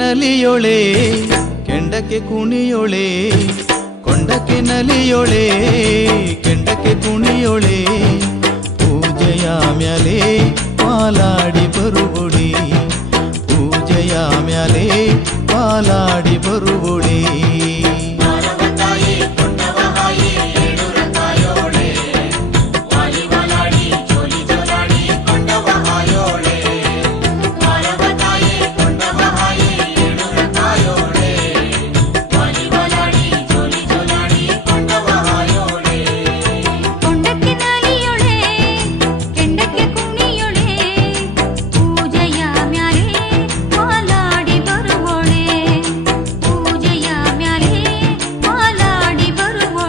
ನಲಿಯೊಳೆ ಕೆಂಡಕ್ಕೆ ಕುಣಿಯೊಳೆ ಕೊಂಡಕ್ಕೆ ನಲಿಯೊಳೆ ಕೆಂಡಕ್ಕೆ ಕುಣಿಯೊಳೆ ಪೂಜೆಯ ಮ್ಯಾಲೆ ಪಾಲಾಡಿ ಬರುವುಡಿ ಪೂಜೆಯ ಮ್ಯಾಲೆ ಪಾಲಾಡಿ ಬರುವುಡಿ